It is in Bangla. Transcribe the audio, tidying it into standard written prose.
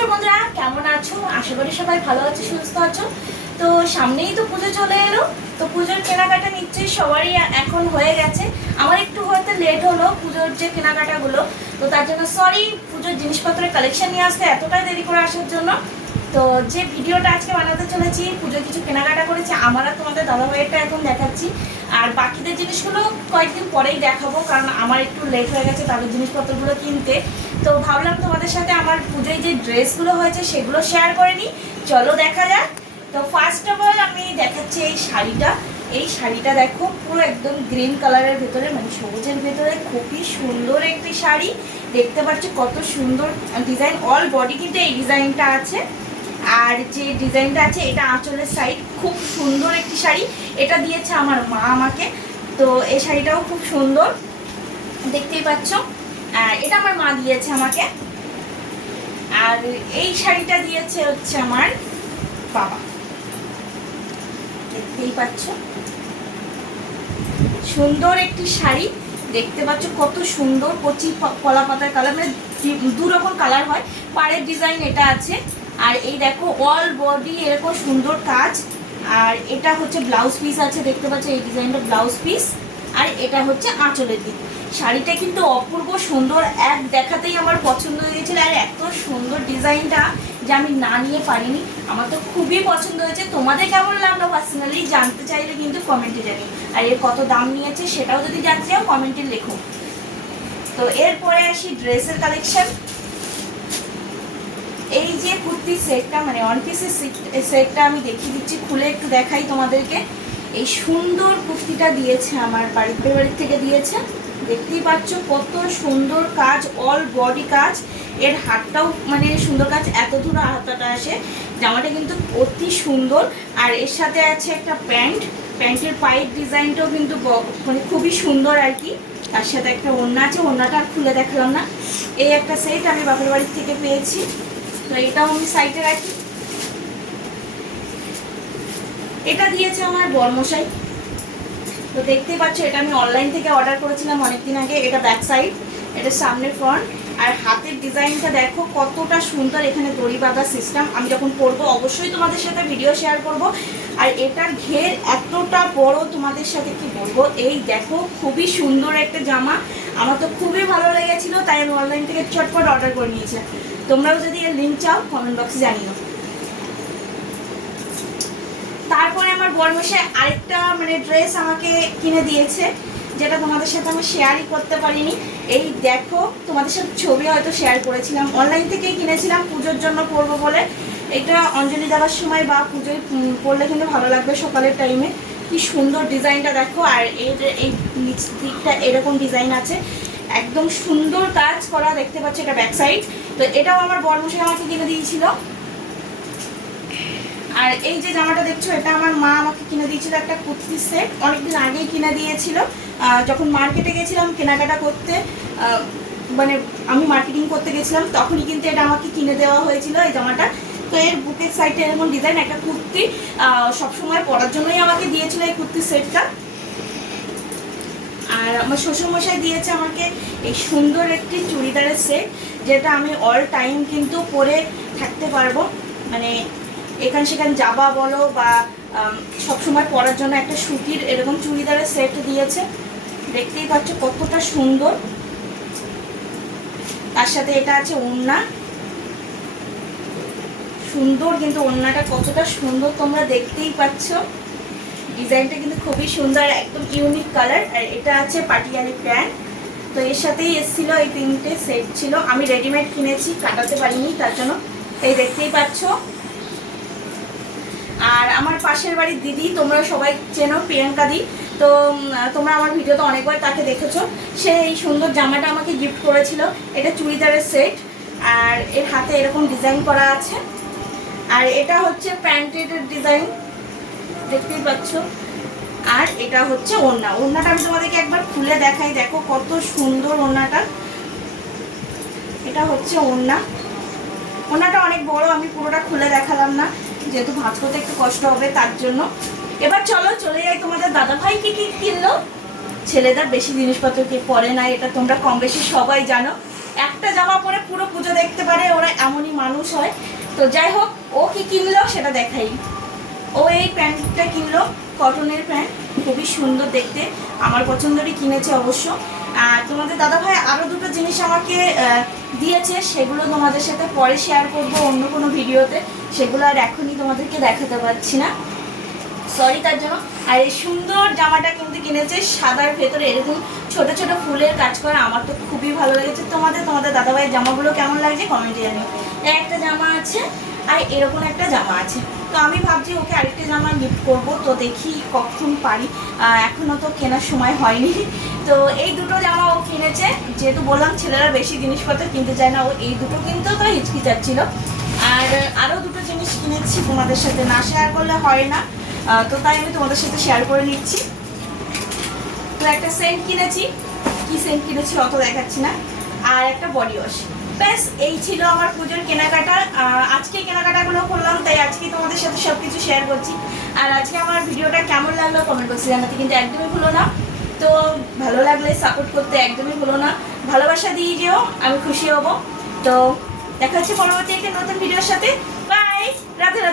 নমস্কার বন্ধুরা, কেমন আছো? আশা করি সবাই ভালো আছো, সুস্থ আছো। তো সামনেই তো পুজো চলে এলো, তো পুজোর কেনাকাটা নিশ্চয়ই সবারই এখন হয়ে গেছে। আমার একটু হয়তো লেট হলো পুজোর যে কেনাকাটাগুলো, তো তার জন্য সরি। পুজোর জিনিসপত্রের কালেকশন নিয়ে আসতে এতটাই দেরি করে আসার জন্য। তো যে ভিডিওটা আজকে বানাতে চলেছি, পুজোর কিছু কেনাকাটা করেছি আমার আর তোমাদের দাদাভাইয়েরটা এখন দেখাচ্ছি। আর বাকিদের জিনিসগুলো কয়েকদিন পরেই দেখাবো, কারণ আমার একটু লেট হয়ে গেছে তাদের জিনিসপত্রগুলো কিনতে। তো ভাবলাম তোমাদের সাথে আমার পুজোয় যে ড্রেসগুলো হয়েছে সেগুলো শেয়ার করে নিই। চলো দেখা যাক। তো ফার্স্ট অফ অল আমি দেখাচ্ছি এই শাড়িটা। এই শাড়িটা দেখো, পুরো একদম গ্রিন কালারের ভেতরে, মানে সবুজের ভেতরে খুবই সুন্দর একটি শাড়ি। দেখতে পাচ্ছি কত সুন্দর ডিজাইন, অল বডি কিন্তু এই ডিজাইনটা আছে। আর যে ডিজাইনটা আছে এটা আঁচলের সাইড, খুব সুন্দর একটি শাড়ি। এটা দিয়েছে আমার মা আমাকে। তো এই শাড়িটাও খুব সুন্দর, দেখতেই পাচ্ছ। এটা আমার মা দিয়েছে আমাকে। আর এই শাড়িটা দিয়েছে হচ্ছে আমার বাবা, দেখতেই পাচ্ছ। সুন্দর একটি শাড়ি, দেখতে পাচ্ছ কত সুন্দর কচি কলা পাতার কালার, মানে দু রকম কালার হয়। পাড়ের ডিজাইন এটা আছে। আর এই দেখো অল বডি এরকম সুন্দর কাজ। আর এটা হচ্ছে ব্লাউজ পিস আছে, দেখতে পাচ্ছ এই ডিজাইনটা ব্লাউজ পিস। আর এটা হচ্ছে আঁচলের দিক। শাড়িটা কিন্তু অপূর্ব সুন্দর, এক দেখাতেই আমার পছন্দ হয়ে গেছিল। আর এত সুন্দর ডিজাইনটা যে আমি না নিয়ে পারিনি, আমার তো খুবই পছন্দ হয়েছে। তোমাদের কেমন লাগলো পার্সোনালি জানতে চাইলে কিন্তু কমেন্টে জানি। আর এর কত দাম নিয়েছে সেটাও যদি জানতে চাও কমেন্টে লেখো। তো এরপরে আসি ড্রেসের কালেকশন। এই যে কুর্তি সেটটা, মানে ওয়ান পিসের সেটটা আমি দেখিয়ে দিচ্ছি, খুলে একটু দেখাই তোমাদেরকে। এই সুন্দর কুর্তিটা দিয়েছে আমার বাড়ির থেকে দিয়েছে, দেখতেই পাচ্ছ কত সুন্দর কাজ, অল বডি কাজ। এর হাতটাও মানে সুন্দর কাজ, এত দূর হাতাটা আসে। জামাটা কিন্তু অতি সুন্দর। আর এর সাথে আছে একটা প্যান্ট, প্যান্টের পায়ের ডিজাইনটাও কিন্তু মানে খুবই সুন্দর আর কি। তার সাথে একটা ওড়না আছে, ওড়নাটা আর খুলে দেখালাম না। এই একটা সেট আমি বাপের বাড়ির থেকে পেয়েছি, তো এটাও আমি সাইডে রাখি। এটা দিয়েছে আমার বরমশাই। তো দেখতেই পাচ্ছ, এটা আমি অনলাইন থেকে অর্ডার করেছিলাম অনেকদিন আগে। এটা ব্যাক সাইড, এটা সামনে ফ্রন্ট। আর হাতের ডিজাইনটা দেখো কতটা সুন্দর, এখানে দড়ি বাঁধা সিস্টেম। আমি যখন পরবো অবশ্যই তোমাদের সাথে ভিডিও শেয়ার করব। আর এটার ঘের এতটা বড়, তোমাদের সাথে কি বলবো। এই দেখো খুবই সুন্দর একটা জামা, আমার তো খুবই ভালো লেগেছিল, তাই আমি অনলাইন থেকে চটপট অর্ডার করে নিয়েছিলাম। তোমরাও যদি এর লিঙ্ক চাও কমেন্ট বক্সে জানিও। তারপরে আমার বরমশাই আরেকটা মানে ড্রেস আমাকে কিনে দিয়েছে, যেটা তোমাদের সাথে আমি শেয়ারই করতে পারিনি। এই দেখো, তোমাদের সাথে ছবি হয়তো শেয়ার করেছিলাম, অনলাইন থেকেই কিনেছিলাম পুজোর জন্য পরবো বলে। এটা অঞ্জলি দেওয়ার সময় বা পুজোয় পরলে কিন্তু ভালো লাগবে সকালের টাইমে। কি সুন্দর ডিজাইনটা দেখো। আর এই নিচ দিকটা এরকম ডিজাইন আছে, একদম সুন্দর কাজ করা, দেখতে পাচ্ছি। এটা ব্যাক সাইড। তো এটাও আমার বরমশাই আমাকে কিনে দিয়েছিল। আর এই যে জামাটা দেখছো, এটা আমার মা আমাকে কিনে দিয়েছিল, একটা কুর্তি সেট, অনেকদিন আগেই কিনে দিয়েছিল। যখন মার্কেটে গেছিলাম কেনাকাটা করতে, মানে আমি মার্কেটিং করতে গেছিলাম, তখনই কিন্তু এটা আমাকে কিনে দেওয়া হয়েছিল এই জামাটা। তো এর বুকের সাইডে এরকম ডিজাইন, একটা কুর্তি সবসময় পরার জন্যই আমাকে দিয়েছিল এই কুর্তি সেটটা। আর আমার শ্বশুরমশাই দিয়েছে আমাকে এই সুন্দর একটি চুড়িদারের সেট, যেটা আমি অল টাইম কিন্তু পরে থাকতে পারবো। মানে এখান সেখান যাবা বলো বা সবসময় পরার জন্য একটা সুতির এরকম চুড়িদারের সেট দিয়েছে, দেখতেই পাচ্ছ কতটা সুন্দর। তার সাথে এটা আছে ওড়না, সুন্দর কিন্তু ওড়নাটা কতটা সুন্দর তোমরা দেখতেই পাচ্ছ। ডিজাইনটা কিন্তু খুবই সুন্দর, একদম ইউনিক কালার। আর এটা আছে পাটিয়ালি প্যান্ট। তো এর সাথেই এসেছিলো, এই তিনটে সেট ছিল। আমি রেডিমেড কিনেছি, কাটাতে পারিনি তার জন্য। এই দেখতেই পাচ্ছ। আর আমার পাশের বাড়ির দিদি, তোমরা সবাই চেনো, প্রিয়াঙ্কা দি। তো তোমরা আমার ভিডিওতে অনেকবার তাকে দেখেছো। সে এই সুন্দর জামাটা আমাকে গিফট করেছিল। এটা চুড়িদারের সেট, আর এর হাতে এরকম ডিজাইন করা আছে। আর এটা হচ্ছে প্যান্টের ডিজাইন, দেখতেই পাচ্ছ। আর এটা হচ্ছে ওড়না। ওড়নাটা আমি তোমাদেরকে একবার খুলে দেখাই, দেখো কত সুন্দর ওড়নাটা। এটা হচ্ছে ওড়না। ওড়নাটা অনেক বড়, আমি পুরোটা খুলে দেখালাম না, যেহেতু ভাঁজ করতে একটু কষ্ট হবে তার জন্য। এবার চলো চলে যাই তোমাদের দাদাভাই কি কি কিনলো। ছেলেদের বেশি জিনিসপত্র কি পরে না, এটা তোমরা কম বেশি সবাই জানো। একটা জামা পরে পুরো পুজো দেখতে পারে, ওরা এমনই মানুষ হয়। তো যাই হোক, ও কি কিনলো সেটা দেখাই। ও এই প্যান্টটা কিনলো, কটনের প্যান্ট, খুবই সুন্দর দেখতে, আমার পছন্দেরই কিনেছে অবশ্য। আর তোমাদের দাদাভাই আরও দুটো জিনিস আমাকে দিয়েছে, সেগুলো তোমাদের সাথে পরে শেয়ার করব অন্য কোনো ভিডিওতে, সেগুলো আর এখনই তোমাদেরকে দেখাতে পারছি না, সরি তার জন্য। আর এই সুন্দর জামাটা কিন্তু কিনেছে, সাদার ভেতরে এরকম ছোট ছোট ফুলের কাজ করা, আমার তো খুবই ভালো লেগেছে। তোমাদের দাদাভাইয়ের জামাগুলো কেমন লাগছে কমেন্টে জানিও। একটা জামা আছে আর এরকম একটা জামা আছে, তো আমি ভাবছি ওকে আরেকটা জামা গিফট করব, তো দেখি কখন পারি, এখনও তো কেনার সময় হয়নি। তো এই দুটো জামা ও কিনেছে, যেহেতু বললাম ছেলেরা বেশি জিনিসপত্র কিনতে চায় না, ও এই দুটো কিনতেও তো হিচকিচাচ্ছিল। আর আরও দুটো জিনিস কিনেছি, তোমাদের সাথে না শেয়ার করলে হয় না, তো তাই আমি তোমাদের সাথে শেয়ার করে নিচ্ছি। তো একটা সেন্ট কিনেছি, কি সেন্ট কিনেছি অত দেখাচ্ছি না, আর একটা বডি ওয়াশ। ব্যাস এই ছিল আমার পুজোর কেনাকাটা। আজকে কেনাকাটাগুলো করলাম, তাই আজকে তোমাদের সাথে সব কিছু শেয়ার করছি। আর আজকে আমার ভিডিওটা কেমন লাগলো কমেন্ট বক্সে জানাতে কিন্তু একদমই ভুলো না। তো ভালো লাগলে সাপোর্ট করতে একদমই ভুলো না, ভালোবাসা দিয়ে যেও, আমি খুশি হব। তো দেখা হচ্ছে পরবর্তী একটা নতুন ভিডিওর সাথে। বাই, রাধে রাধে।